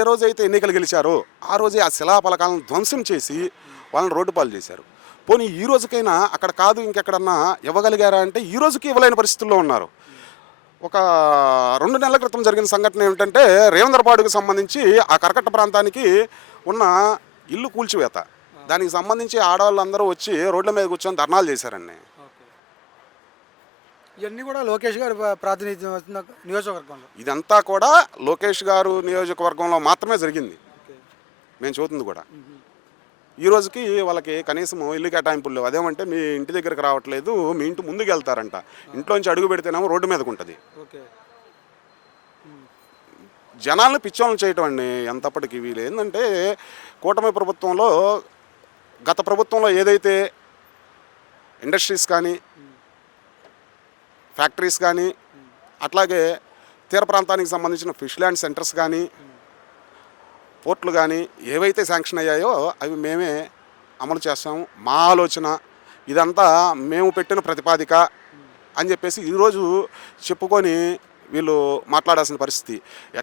ఏ రోజైతే ఎన్నికలు గెలిచారో ఆ రోజే ఆ శిలాఫలకాలను ధ్వంసం చేసి వాళ్ళని రోడ్డు పాలు చేశారు. పోనీ ఈ రోజుకైనా అక్కడ కాదు ఇంకెక్కడన్నా ఇవ్వగలిగారా అంటే ఈ రోజుకి ఇవ్వలేని పరిస్థితుల్లో ఉన్నారు. ఒక 2 నెలల క్రితం జరిగిన సంఘటన ఏమిటంటే రేవందరపాడుకు సంబంధించి ఆ కరకట్ట ప్రాంతానికి ఉన్న ఇల్లు కూల్చివేత. దానికి సంబంధించి ఆడవాళ్ళందరూ వచ్చి రోడ్ల మీద కూర్చొని ధర్నాలు చేశారండి. ఓకే. ఇవన్నీ కూడా లోకేష్ గారి ప్రాతినిధ్యం వస్తున్న నియోజకవర్గంలో. ఇదంతా కూడా లోకేష్ గారు నియోజకవర్గంలో మాత్రమే జరిగింది. ఓకే. మేము చూస్తుంది కూడా. ఈ రోజుకి వాళ్ళకి కనీసం ఇల్లు కేటాయింపులు లేవు. అదేమంటే మీ ఇంటి దగ్గరికి రావట్లేదు, మీ ఇంటి ముందుకు వెళ్తారంట. ఇంట్లోంచి అడుగు పెడితేనేమో రోడ్డు మీదకు ఉంటుంది. ఓకే. జనాలను పిచ్చోళ్ళని చేయటం అండి ఎంతప్పటికీ. వీళ్ళు ఏంటంటే కూటమి ప్రభుత్వంలో గత ప్రభుత్వంలో ఏదైతే ఇండస్ట్రీస్ కానీ ఫ్యాక్టరీస్ కానీ అట్లాగే తీర ప్రాంతానికి సంబంధించిన ఫిష్ ల్యాండ్ సెంటర్స్ కానీ పోర్ట్లు కానీ ఏవైతే శాంక్షన్ అయ్యాయో అవి మేమే అమలు చేస్తాము. మా ఆలోచన ఇదంతా మేము పెట్టిన ప్రతిపాదిక అని చెప్పేసి ఈరోజు చెప్పుకొని వీళ్ళు మాట్లాడాల్సిన పరిస్థితి.